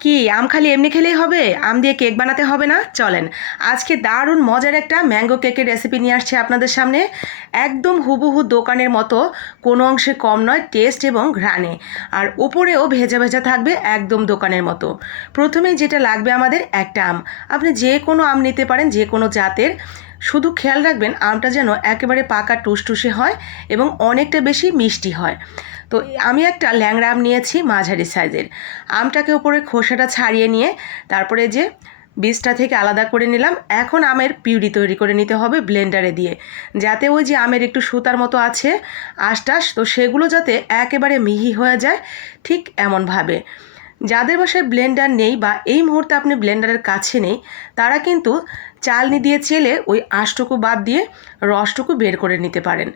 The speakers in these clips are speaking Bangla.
কি, আম খালি এমনি খেলেই হবে? আম দিয়ে কেক বানাতে হবে না? চলেন, আজকে দারুণ মজার একটা ম্যাঙ্গো কেকের রেসিপি নিয়ে আসছে আপনাদের সামনে। একদম হুবহু দোকানের মতো, কোনো অংশে কম নয় টেস্ট এবং ঘ্রাণে। আর ওপরেও ভেজা ভেজা থাকবে একদম দোকানের মতো। প্রথমেই যেটা লাগবে আমাদের একটা আম। আপনি যে কোনো আম নিতে পারেন, যে কোনো জাতের। শুধু খেয়াল রাখবেন, আমটা যেন একেবারে পাকা টুসটুসে হয় এবং অনেকটা বেশি মিষ্টি হয়। তো আমি একটা ল্যাংড়া আম নিয়েছি মাঝারি সাইজের। আমটাকে উপরে খোসাটা ছাড়িয়ে নিয়ে তারপরে যে বীজটা থেকে আলাদা করে নিলাম, এখন আমের পিউরি তৈরি করে নিতে হবে ব্লেন্ডারে দিয়ে। যাতে ওই যে আমের একটু সুতার মতো আছে আশটাস তো সেগুলো যাতে একেবারে মিহি হয়ে যায় ঠিক এমনভাবে। যাদের বাসায় ব্লেন্ডার নেই বা এই মুহূর্তে আপনি ব্লেন্ডারের কাছে নেই, তারা কিন্তু চালনি দিয়ে চেলে ওই আঁশটুকু বাদ দিয়ে রসটুকু বের করে নিতে পারেন।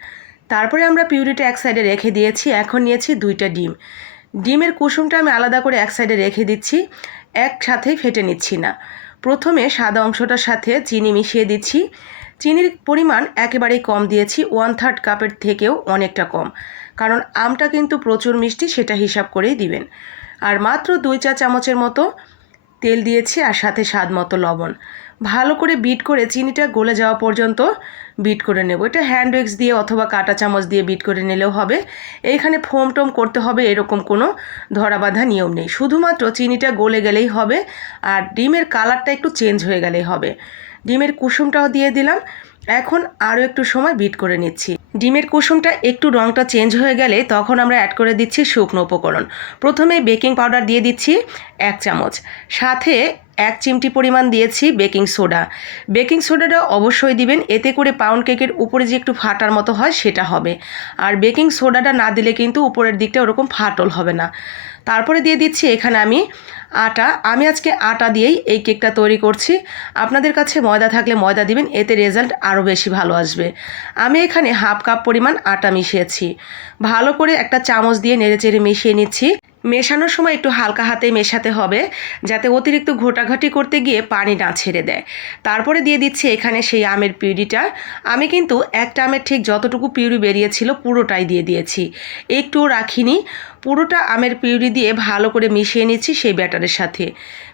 তারপরে আমরা পিউরিটা এক সাইডে রেখে দিয়েছি, এখন নিয়েছি দুইটা ডিম। ডিমের কুসুমটা আমি আলাদা করে এক সাইডে রেখে দিচ্ছি, একসাথেই ফেটে নিচ্ছি না। প্রথমে সাদা অংশটার সাথে চিনি মিশিয়ে দিচ্ছি। চিনির পরিমাণ একেবারেই কম দিয়েছি ওয়ান থার্ড কাপের থেকেও অনেকটা কম। কারণ আমটা কিন্তু প্রচুর মিষ্টি, সেটা হিসাব করেই দিবেন। আর মাত্র দুই চা চামচের মতো তেল দিয়েছি আর সাথে স্বাদ মতো লবণ। ভালো করে বিট করে চিনিটা গলে যাওয়া পর্যন্ত বিট করে নেব। এটা হ্যান্ড উইক্স দিয়ে অথবা কাটা চামচ দিয়ে বিট করে নিলেও হবে। এইখানে ফোম টোম করতে হবে এরকম কোনো ধরা বাঁধা নিয়ম নেই। শুধুমাত্র চিনিটা গলে গেলেই হবে আর ডিমের কালারটা একটু চেঞ্জ হয়ে গেলেই হবে। ডিমের কুসুমটাও দিয়ে দিলাম। এখন আরও একটু সময় বিট করে নিচ্ছি। ডিমের কুসুমটা একটু রঙটা চেঞ্জ হয়ে গেলে তখন আমরা অ্যাড করে দিচ্ছি শুকনো উপকরণ। প্রথমে বেকিং পাউডার দিয়ে দিচ্ছি এক চামচ। সাথে এক চিমটি পরিমাণ দিয়েছি বেকিং সোডা বেকিং সোডাটা অবশ্যই দিবেন, এতে করে পাউন্ড কেকের উপরে যে একটু ফাটার মতো হয় সেটা হবে। আর বেকিং সোডাটা না দিলে কিন্তু উপরের দিকটা ওরকম ফাটল হবে না। তারপরে দিয়ে দিচ্ছি এখানে আমি আটা। আমি আজকে আটা দিয়েই এই কেকটা তৈরি করছি। আপনাদের কাছে ময়দা থাকলে ময়দা দিবেন, এতে রেজাল্ট আরও বেশি ভালো আসবে। আমি এখানে হাফ কাপ পরিমাণ আটা মিশিয়েছি। ভালো করে একটা চামচ দিয়ে নেড়েচেড়ে মিশিয়ে নিচ্ছি। মেশানোর সময় একটু হালকা হাতে মেশাতে হবে, যাতে অতিরিক্ত ঘোটাঘাটি করতে গিয়ে পানি না ছেড়ে দেয়। তারপরে দিয়ে দিচ্ছি এখানে সেই আমের পিউরিটা। আমি কিন্তু একটা আমের ঠিক যতটুকু পিউরি বেরিয়েছিল পুরোটাই দিয়ে দিয়েছি। একটুও রাখিনি। পুরোটা আমের পিউরি দিয়ে ভালো করে মিশিয়ে নিচ্ছি সেই ব্যাটারের সাথে।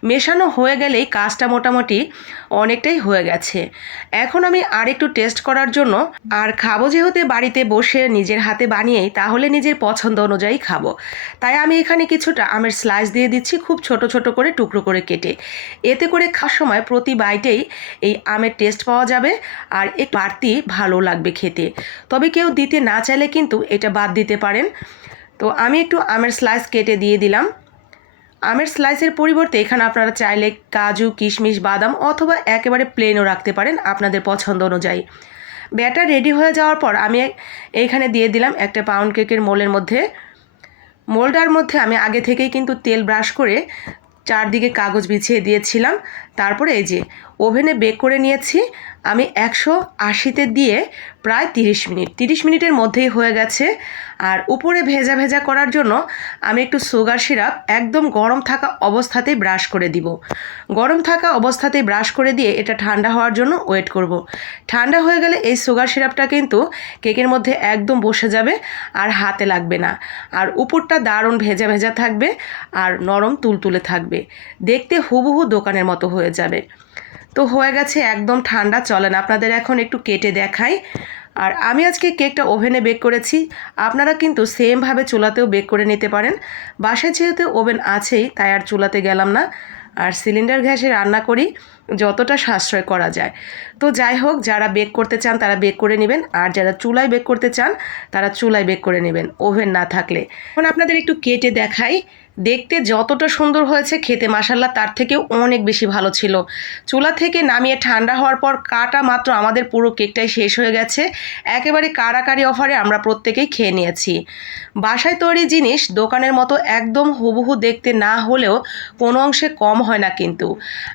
মেশানো হয়ে গেলেই কাজটা মোটামুটি অনেকটাই হয়ে গেছে। এখন আমি আর একটু টেস্ট করার জন্য, আর খাব যেহেতু বাড়িতে বসে নিজের হাতে বানিয়েই, তাহলে নিজের পছন্দ অনুযায়ী খাব। তাই আমি এখানে কিছুটা আমের স্লাইস দিয়ে দিচ্ছি খুব ছোট ছোট করে, টুকরো করে কেটে। এতে করে খাওয়ার সময় প্রতি বাইটেই এই আমের টেস্ট পাওয়া যাবে, আর এক বাড়তি ভালো লাগবে খেতে। তবে কেউ দিতে না চাইলে কিন্তু এটা বাদ দিতে পারেন। তো আমি একটু আমের স্লাইস কেটে দিয়ে দিলাম। আমের স্লাইসের পরিবর্তে এখানে আপনারা চাইলে কাজু, কিশমিশ, বাদাম অথবা একেবারে প্লেনও রাখতে পারেন আপনাদের পছন্দ অনুযায়ী। ব্যাটার রেডি হয়ে যাওয়ার পর আমি এইখানে দিয়ে দিলাম একটা পাউন্ড কেকের মোলের মধ্যে। মোলটার মধ্যে আমি আগে থেকেই কিন্তু তেল ব্রাশ করে চারদিকে কাগজ বিছিয়ে দিয়েছিলাম। তারপরে এই যে ওভেনে বেক করে নিয়েছি, আমি একশো আশিতে দিয়ে প্রায় তিরিশ মিনিট, তিরিশ মিনিটের মধ্যেই হয়ে গেছে। আর উপরে ভেজা ভেজা করার জন্য আমি একটু সুগার সিরাপ, একদম গরম থাকা অবস্থাতেই ব্রাশ করে দিব। গরম থাকা অবস্থাতেই ব্রাশ করে দিয়ে এটা ঠান্ডা হওয়ার জন্য ওয়েট করব। ঠান্ডা হয়ে গেলে এই সুগার সিরাপটা কিন্তু কেকের মধ্যে একদম বসে যাবে আর হাতে লাগবে না। আর উপরটা দারুণ ভেজা ভেজা থাকবে আর নরম তুলতুলে থাকবে। দেখতে হুবহু দোকানের মতো হয়ে যাবে। তো হয়ে গেছে একদম ঠান্ডা, চলেন আপনাদের এখন একটু কেটে দেখাই। আর আমি আজকে কেকটা ওভেনে বেক করেছি। আপনারা কিন্তু সেমভাবে চুলাতেও বেক করে নিতে পারেন। বাসায় যেহেতু ওভেন আছেই, তাই আর চুলাতে গেলাম না। আর সিলিন্ডার গ্যাসে রান্না করি, যতটা সাশ্রয় করা যায়। তো যাই হোক, যারা বেক করতে চান তারা বেক করে নেবেন। আর যারা চুলায় বেক করতে চান, তারা চুলায় বেক করে নেবেন, ওভেন না থাকলে। এখন আপনাদের একটু কেটে দেখাই। দেখতে যতটা সুন্দর হয়েছে, খেতে মাসাল্লা তার থেকেও অনেক বেশি ভালো ছিল। চুলা থেকে নামিয়ে ঠান্ডা হওয়ার পর কাটা মাত্র আমাদের পুরো কেকটাই শেষ হয়ে গেছে। একেবারে কারাকারি অফারে আমরা প্রত্যেকেই খেয়ে নিয়েছি। বাসায় তৈরি জিনিস দোকানের মতো একদম হুবহু দেখতে না হলেও কোনো অংশে কম হয় না কিন্তু।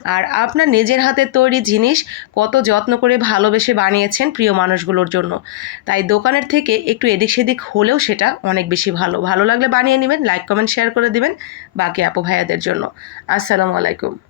আর আপনার নিজের হাতে তৈরি জিনিস কত যত্ন করে ভালোবেসে বানিয়েছেন প্রিয় মানুষগুলোর জন্য। তাই দোকানের থেকে একটু এদিক সেদিক হলেও সেটা অনেক বেশি ভালো। ভালো লাগলে বানিয়ে নেবেন, লাইক, কমেন্ট, শেয়ার করে দিবেন। বাকি আপু ভাইয়াদের জন্য। আসসালামু আলাইকুম।